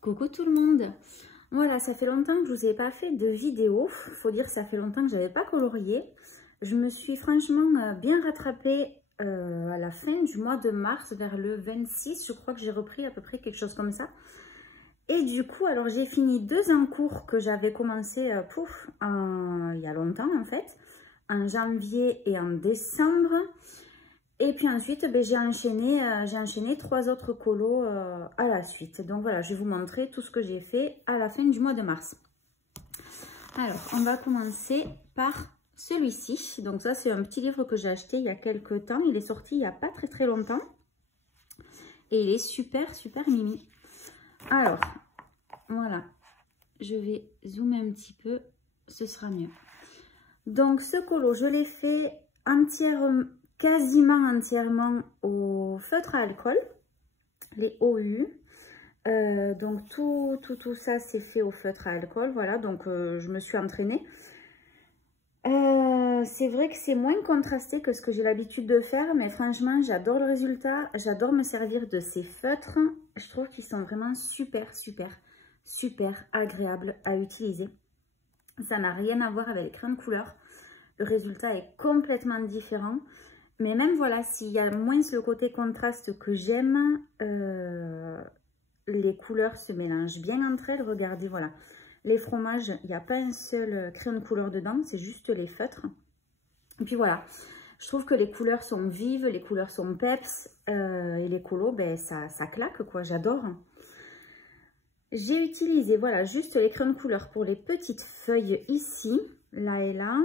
Coucou tout le monde. Voilà, ça fait longtemps que je vous ai pas fait de vidéo. Faut dire, ça fait longtemps que j'avais pas colorié. Je me suis franchement bien rattrapée à la fin du mois de mars, vers le 26. Je crois que j'ai repris à peu près quelque chose comme ça. Et du coup, alors j'ai fini 2 en cours que j'avais commencé il y a longtemps en fait, en janvier et en décembre. Et puis ensuite, j'ai enchaîné 3 autres colos à la suite. Donc voilà, je vais vous montrer tout ce que j'ai fait à la fin du mois de mars. Alors, on va commencer par celui-ci. Donc ça, c'est un petit livre que j'ai acheté il y a quelques temps. Il est sorti il n'y a pas très longtemps. Et il est super mimi. Alors, voilà. Je vais zoomer un petit peu. Ce sera mieux. Donc ce colo, je l'ai fait quasiment entièrement au feutre à alcool, les OU. Donc tout ça c'est fait au feutre à alcool, voilà, donc je me suis entraînée. C'est vrai que c'est moins contrasté que ce que j'ai l'habitude de faire, mais franchement j'adore le résultat, j'adore me servir de ces feutres. Je trouve qu'ils sont vraiment super agréables à utiliser. Ça n'a rien à voir avec les crayons de couleur, le résultat est complètement différent. Mais même voilà, s'il y a moins le côté contraste que j'aime, les couleurs se mélangent bien entre elles. Regardez, voilà, les fromages, il n'y a pas un seul crayon de couleur dedans, c'est juste les feutres. Et puis voilà, je trouve que les couleurs sont vives, les couleurs sont peps, et les colos, ça claque quoi, j'adore. J'ai utilisé, voilà, juste les crayons de couleur pour les petites feuilles ici, là et là,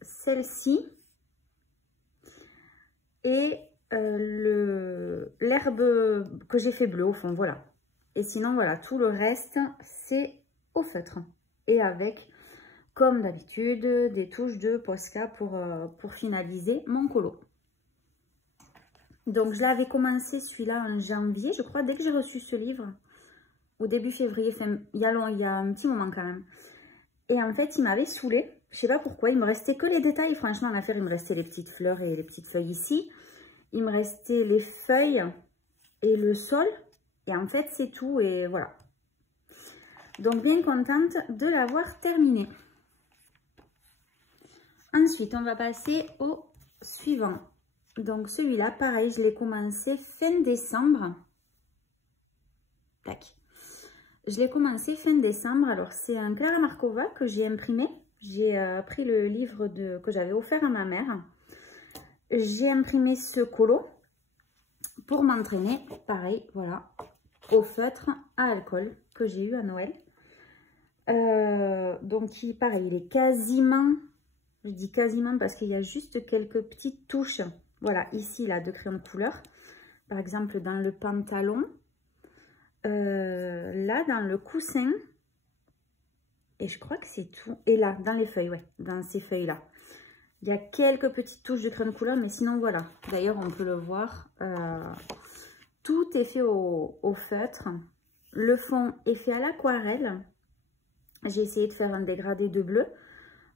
celle-ci. Et l'herbe que j'ai fait bleu au fond, voilà. Et sinon, voilà, tout le reste, c'est au feutre. Et avec, comme d'habitude, des touches de Posca pour finaliser mon colo. Donc, je l'avais commencé celui-là en janvier, je crois, dès que j'ai reçu ce livre. Au début février, enfin, il y a un petit moment quand même. Et en fait, il m'avait saoulée. Je sais pas pourquoi, il me restait que les détails. Franchement, en affaire, il me restait les petites fleurs et les petites feuilles ici. Il me restait les feuilles et le sol. Et en fait, c'est tout. Et voilà. Donc, bien contente de l'avoir terminé. Ensuite, on va passer au suivant. Donc, celui-là, pareil, je l'ai commencé fin décembre. Tac. Je l'ai commencé fin décembre. Alors, c'est un Clara Markova que j'ai imprimé. J'ai pris le livre que j'avais offert à ma mère. J'ai imprimé ce colo pour m'entraîner. Pareil, voilà, au feutre à alcool que j'ai eu à Noël. Donc, pareil, il est quasiment, je dis quasiment parce qu'il y a juste quelques petites touches. Voilà, ici, là, de crayon de couleur. Par exemple, dans le pantalon. Là, dans le coussin. Et je crois que c'est tout. Et là, dans les feuilles, ouais, dans ces feuilles-là. Il y a quelques petites touches de crayon de couleur, mais sinon, voilà. D'ailleurs, on peut le voir. Tout est fait au feutre. Le fond est fait à l'aquarelle. J'ai essayé de faire un dégradé de bleu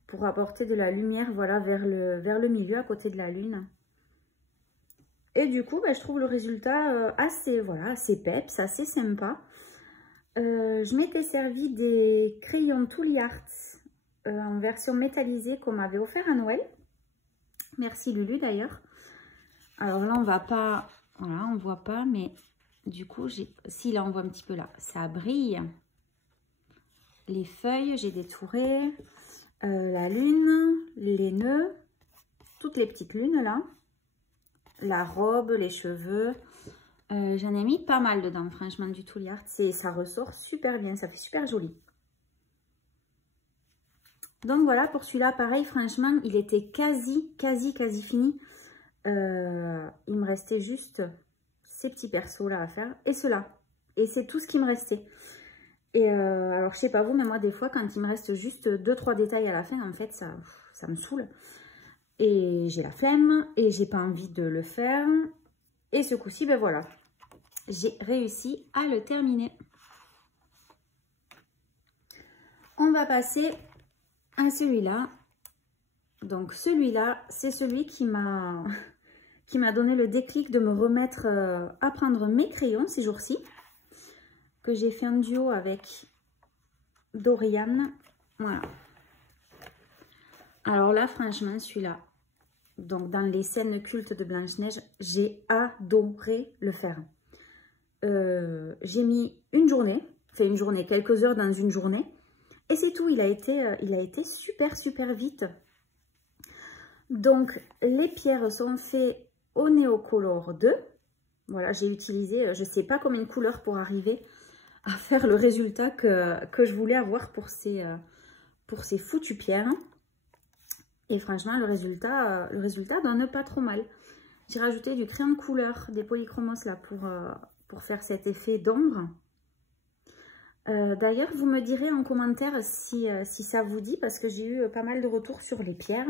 pour apporter de la lumière, voilà, vers le milieu, à côté de la lune. Et du coup, je trouve le résultat assez peps, assez sympa. Je m'étais servi des crayons Tooly Art en version métallisée qu'on m'avait offert à Noël. Merci Lulu d'ailleurs. Alors là, on va pas, voilà, on voit pas, mais du coup, si là, on voit un petit peu là, ça brille. Les feuilles, j'ai détouré, la lune, les nœuds, toutes les petites lunes là. La robe, les cheveux, j'en ai mis pas mal dedans, franchement, du Tooly Art. Ça ressort super bien, ça fait super joli. Donc voilà, pour celui-là, pareil, franchement, il était quasi fini. Il me restait juste ces petits persos là à faire et ceux-là. Et c'est tout ce qui me restait. Et alors, je sais pas vous, mais moi, des fois, quand il me reste juste 2-3 détails à la fin, en fait, ça me saoule. Et j'ai la flemme et j'ai pas envie de le faire. Et ce coup-ci, voilà, j'ai réussi à le terminer. On va passer à celui-là. Donc celui-là, c'est celui qui m'a donné le déclic de me remettre à prendre mes crayons ces jours-ci. que j'ai fait en duo avec Dorian. Voilà. Alors là, franchement, celui-là, donc dans les scènes cultes de Blanche-Neige, j'ai adoré le faire. J'ai mis une journée, quelques heures dans une journée, et c'est tout. Il a été super, super vite. Donc, les pierres sont faites au Neocolor 2. Voilà, j'ai utilisé, je ne sais pas combien de couleurs pour arriver à faire le résultat que je voulais avoir pour ces foutues pierres. Et franchement, le résultat donne pas trop mal. J'ai rajouté du crayon de couleur, des polychromos là pour faire cet effet d'ombre. D'ailleurs, vous me direz en commentaire si ça vous dit, parce que j'ai eu pas mal de retours sur les pierres.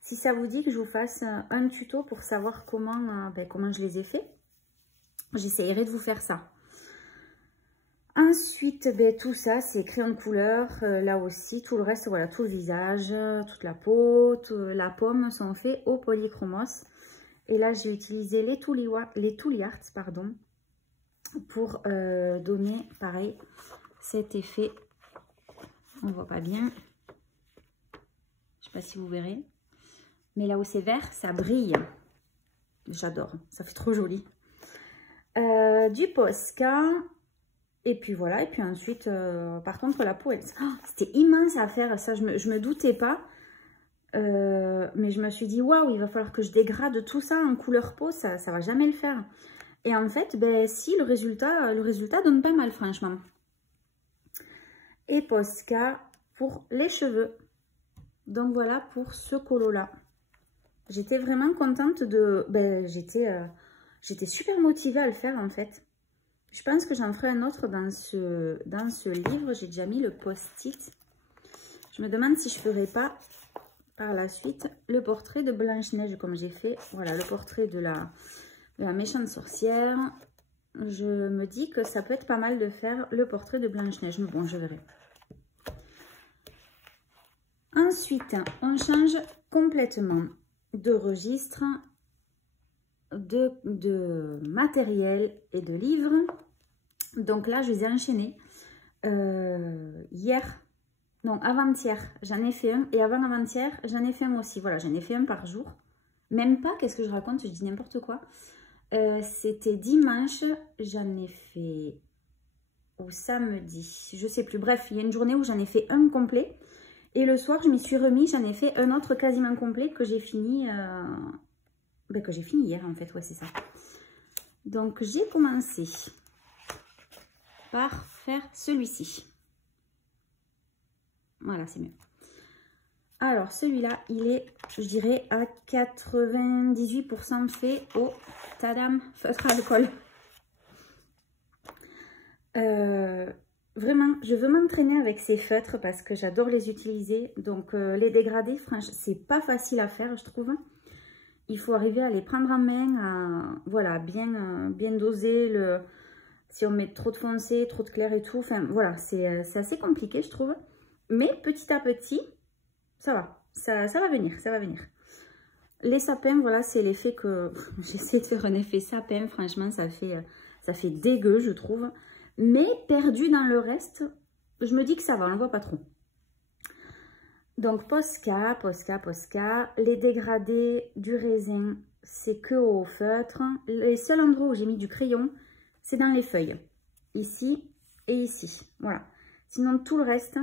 Si ça vous dit que je vous fasse un tuto pour savoir comment je les ai fait, j'essayerai de vous faire ça. Ensuite, tout ça, c'est crayon de couleur. Là aussi, tout le reste, voilà, tout le visage, toute la peau, la pomme sont faits au polychromos. Et là, j'ai utilisé les Tooly Arts, pardon, pour donner, pareil, cet effet. On ne voit pas bien. Je ne sais pas si vous verrez. Mais là où c'est vert, ça brille. J'adore, ça fait trop joli. Du Posca. Et puis voilà, et puis ensuite, par contre, la peau, c'était immense à faire. Ça, je me doutais pas. Mais je me suis dit, waouh, il va falloir que je dégrade tout ça en couleur peau. Ça va jamais le faire. Et en fait, si, le résultat donne pas mal, franchement. Et Posca pour les cheveux. Donc voilà pour ce colo-là. J'étais vraiment contente de... j'étais super motivée à le faire, en fait. Je pense que j'en ferai un autre dans ce livre. J'ai déjà mis le post-it. Je me demande si je ne ferai pas par la suite le portrait de Blanche-Neige comme j'ai fait. Voilà, le portrait de la méchante sorcière. Je me dis que ça peut être pas mal de faire le portrait de Blanche-Neige. Mais bon, je verrai. Ensuite, on change complètement de registre, de matériel et de livres. Donc là, je les ai enchaînés. Avant-hier, j'en ai fait un. Et avant-avant-hier, j'en ai fait un aussi. Voilà, j'en ai fait un par jour. Même pas, qu'est-ce que je raconte? Je dis n'importe quoi. C'était dimanche, j'en ai fait... Ou samedi, je sais plus. Bref, il y a une journée où j'en ai fait un complet. Et le soir, je m'y suis remis, j'en ai fait un autre quasiment complet que j'ai fini... que j'ai fini hier, en fait. Ouais, c'est ça. Donc, j'ai commencé par faire celui-ci. Voilà, c'est mieux. Alors, celui-là, il est, je dirais, à 98% fait au Tadam feutre à alcool. Vraiment, je veux m'entraîner avec ces feutres parce que j'adore les utiliser. Donc, les dégradés, franchement, c'est pas facile à faire, je trouve. Il faut arriver à les prendre en main, voilà, bien doser si on met trop de foncé, trop de clair et tout. Enfin, voilà, c'est assez compliqué, je trouve. Mais petit à petit, ça va. Ça va venir, ça va venir. Les sapins, voilà, c'est l'effet que... J'essaie de faire un effet sapin, franchement, ça fait dégueu, je trouve. Mais perdu dans le reste, je me dis que ça va, on ne voit pas trop. Donc, Posca. Les dégradés du raisin, c'est que au feutre. Les seuls endroits où j'ai mis du crayon, c'est dans les feuilles. Ici et ici. Voilà. Sinon, tout le reste...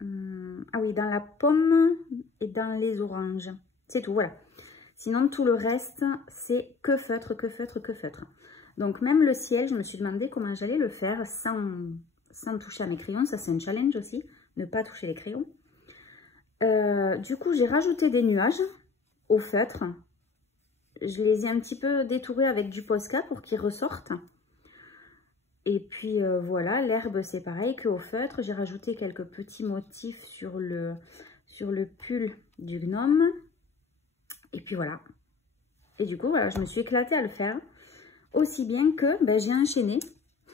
ah oui, dans la pomme et dans les oranges. C'est tout, voilà. Sinon, tout le reste, c'est que feutre. Donc, même le ciel, je me suis demandé comment j'allais le faire sans toucher à mes crayons. Ça, c'est un challenge aussi, ne pas toucher les crayons. Du coup, j'ai rajouté des nuages au feutre. Je les ai un petit peu détourés avec du Posca pour qu'ils ressortent. Et puis voilà, l'herbe c'est pareil qu'au feutre. J'ai rajouté quelques petits motifs sur le pull du gnome. Et puis voilà. Et du coup, voilà, je me suis éclatée à le faire. Aussi bien que j'ai enchaîné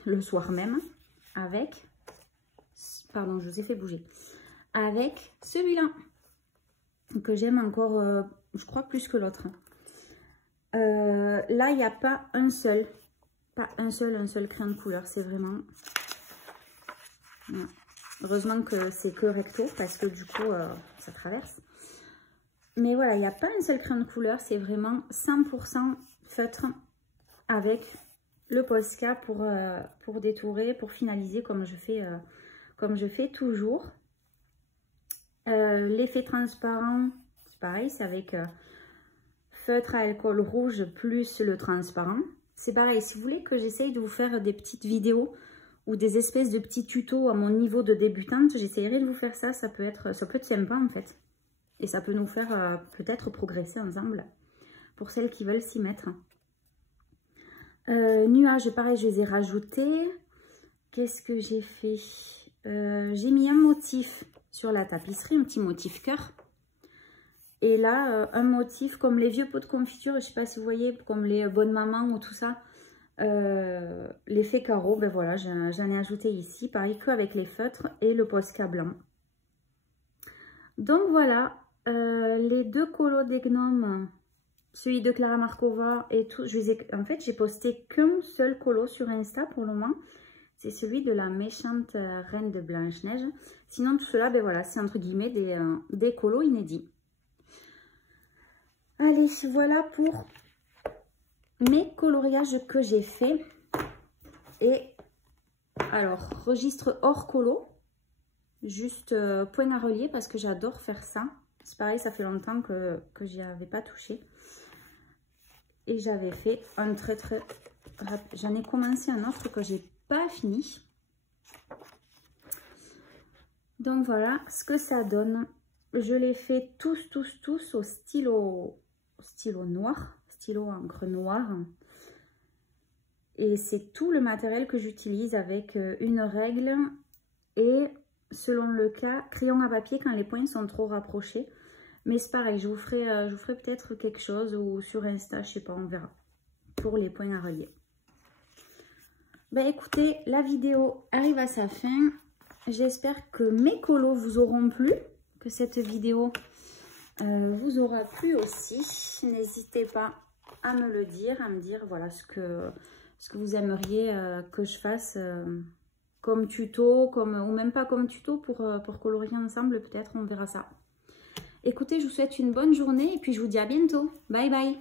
le soir même avec... Pardon, je vous ai fait bouger. Avec celui-là. Que j'aime encore, je crois, plus que l'autre. Là, il n'y a pas un seul pas un seul crayon de couleur, c'est vraiment... Voilà. Heureusement que c'est que recto, parce que du coup, ça traverse. Mais voilà, il n'y a pas un seul crayon de couleur, c'est vraiment 100% feutre avec le Posca pour détourer, pour finaliser comme je fais toujours. L'effet transparent, c'est pareil, c'est avec feutre à alcool rouge plus le transparent. C'est pareil, si vous voulez que j'essaye de vous faire des petites vidéos ou des espèces de petits tutos à mon niveau de débutante, j'essayerai de vous faire ça, ça peut être sympa en fait. Et ça peut nous faire peut-être progresser ensemble pour celles qui veulent s'y mettre. Nuages, pareil, je les ai rajoutés. Qu'est-ce que j'ai fait? J'ai mis un motif sur la tapisserie, un petit motif cœur. Et là, un motif comme les vieux pots de confiture, je ne sais pas si vous voyez, comme les bonnes mamans ou tout ça. L'effet carreau, ben voilà, j'en ai ajouté ici. Pareil qu'avec les feutres et le Posca blanc. Donc voilà, les deux colos des gnomes, celui de Clara Markova et tout. En fait, j'ai posté qu'un seul colo sur Insta pour le moment. C'est celui de la méchante reine de Blanche-Neige. Sinon, tout cela, ben voilà, c'est entre guillemets des colos inédits. Allez, voilà pour mes coloriages que j'ai fait. Et alors, registre hors colo, juste point à relier parce que j'adore faire ça. C'est pareil, ça fait longtemps que j'y avais pas touché. Et j'avais fait un très rapide. J'en ai commencé un autre que j'ai pas fini. Donc voilà ce que ça donne. Je les fais tous au stylo noir, stylo encre noire. Et c'est tout le matériel que j'utilise avec une règle et selon le cas, crayon à papier quand les points sont trop rapprochés. Mais c'est pareil, je vous ferai peut-être quelque chose ou sur Insta, je sais pas, on verra. Pour les points à relier. Ben écoutez, la vidéo arrive à sa fin. J'espère que mes colos vous auront plu, que cette vidéo vous aura plu aussi. N'hésitez pas à me le dire, à me dire voilà ce que vous aimeriez que je fasse comme tuto, ou même pas comme tuto pour colorier ensemble, peut-être on verra ça. Écoutez, je vous souhaite une bonne journée et puis je vous dis à bientôt. Bye bye.